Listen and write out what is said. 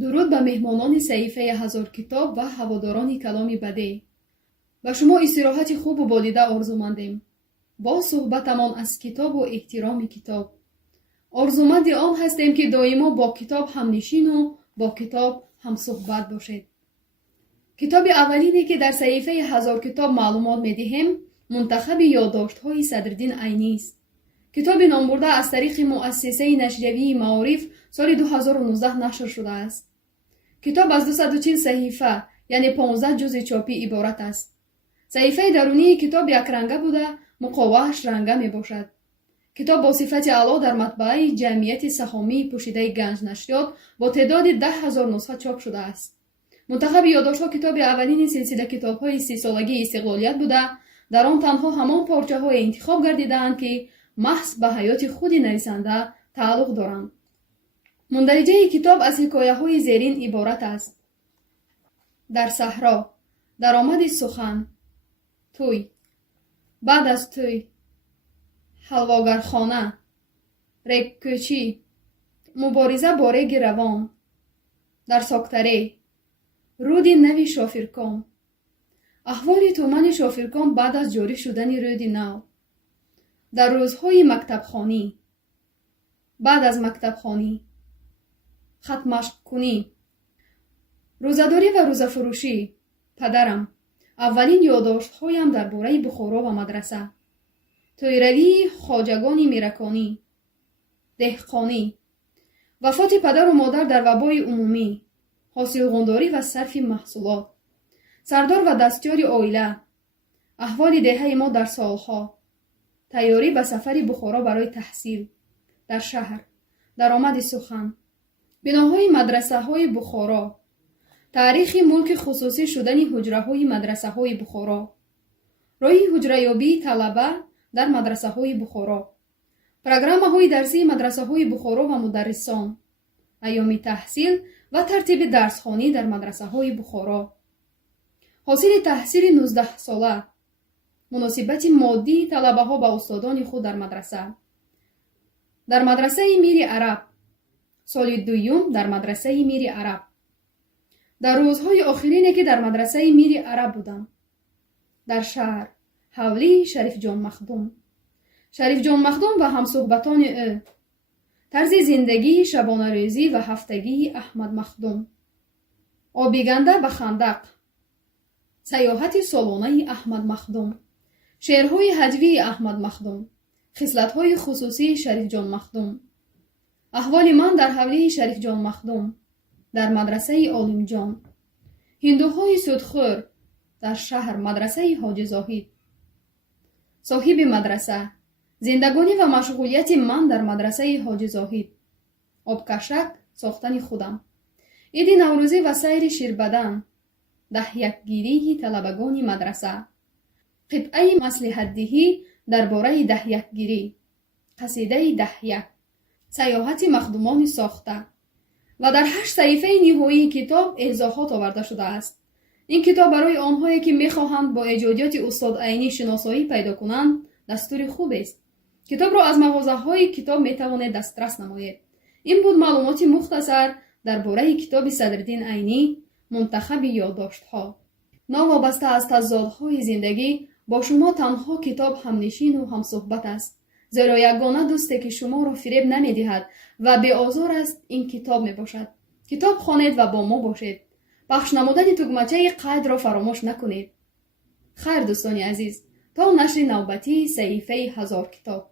дуруд ба меҳмонони саҳифаи ҳазор китоб ва ҳаводорони каломи бадеъ. ба шумо истироҳати хубу болида орзумандем. бо суҳбатамон аз китобу эҳтироми китоб. орзуманди он ҳастем, ки доимо бо китоб ҳамнишину бо китоб ҳамсуҳбат бошед. китоби аввалине, ки дар саҳифаи ҳазор китоб маълумот медиҳем, мунтахаби ёддоштҳои Садриддин Айнист. китоби номбурда аз тариқи муассисаи нашриявии Маориф соли 2019 нашр шудааст. китоб аз 240 саҳифа, яъне 15 ҷузъи чопӣ иборат аст. саҳифаи дарунии китоб якранга буда, муқовааш ранга мебошад. китоб бо сифати аъло дар матбаъаи ҷамъияти саҳомии пӯшидаи ганҷ нашриёт бо теъдоди 10,000 нусха чоп шудааст. мунтахаби ёддоштҳо китоби аввалини силсила китобҳои 30-солагии истиқлолият буда, дар он танҳо ҳамон порчаҳое интихоб гардидаанд, ки маҳз ба ҳаёти худи нависанда тааллуқ доранд. мундариҷаи китоб аз ҳикояҳои зерин иборат аст. дар саҳро, даромади сухан, тӯй, баъд аз тӯй, ҳалвогархона, регкӯчӣ, мубориза бо реги равон, дар соктаре, рӯди нави шофиркон, аҳволи тӯмани шофиркон баъд аз ҷорӣ шудани рӯди нав, дар рӯзҳои мактабхонӣ, баъд аз мактабхонӣ, хатмашқкунӣ, рӯзадорӣ ва рӯзафурӯшӣ, падарам, аввалин ёддоштҳоям дар бораи Бухоро ва мадраса, тӯйравии хоҷагони мираконӣ, деҳқонӣ, вафоти падару модар дар вабои умумӣ, ҳосилғундорӣ ва сарфи маҳсулот, сардор ва дастёри оила, аҳволи деҳаи мо дар солҳо, тайёрӣ ба сафари Бухоро барои таҳсил, дар шаҳр, даромади сухан, биноҳои мадрасаҳои Бухоро, таърихи мулки хусусӣ шудани ҳуҷраҳои мадрасаҳои Бухоро, роҳи ҳуҷраёбии талаба дар мадрасаҳои Бухоро, программаҳои дарсии мадрасаҳои Бухоро ва мударрисон, айёми таҳсил ва тартиби дарсхонӣ дар мадрасаҳои Бухоро, ҳосили таҳсили 19-сола, муносибати моддии талабаҳо ба устодони худ дар мадраса, дар мадрасаи Мири Араб, соли дуюм дар мадрасаи Мири Араб, дар рӯзҳои охирине, ки дар мадрасаи Мири Араб будам, дар шаҳр, ҳавлии Шарифҷон Махдум, Шарифҷон Махдум ва ҳамсуҳбатони ӯ, тарзи зиндагии шабонарӯзӣ ва ҳафтагии Аҳмад Махдум, обиганда ба Хандақ, сайёҳати солонаи Аҳмад Махдум, шеърҳои ҳаҷвии Аҳмад Махдум, хислатҳои хусусии Шарифҷон Махдум, аҳволи ман дар ҳавлии Шарифҷон Махдум, дар мадрасаи Олимҷон, ҳиндуҳои судхӯр, дар шаҳр мадрасаи Ҳоҷи Зоҳид, соҳиби мадраса, зиндагонӣ ва машғулияти ман дар мадрасаи Ҳоҷи Зоҳид, обкашак сохтани худам, иди Наврӯзӣ ва сайри Ширбадан, даҳякгирии талабагони мадраса, қитъаи маслиҳатдиҳӣ дар бораи даҳякгирӣ, қасидаи даҳяк, сайёҳати махдумони сохта ва дар 8 саҳифаи ниҳоии китоб эзоҳот оварда шудааст. ин китоб барои онҳое, ки мехоҳанд бо эҷодиёти устод Айнӣ шиносоӣ пайдо кунанд, дастури хубест. китобро аз мағозаҳои китоб метавонед дастрас намоед. ин буд маълумоти мухтасар дар бораи китоби Садриддин Айнӣ, мунтахаби ёддоштҳо. новобаста аз тазодҳои зиндагӣ, бо шумо танҳо китоб ҳамнишину ҳамсуҳбат аст. зеро ягона дӯсте, ки шуморо фиреб намедиҳад ва беозор аст, ин китоб мебошад. китоб хонед ва бо мо бошед. пахш намудани тугмачаи қайдро фаромӯш накунед. хайр, дӯстони азиз, то нашри навбатии саҳифаи ҳазор китоб.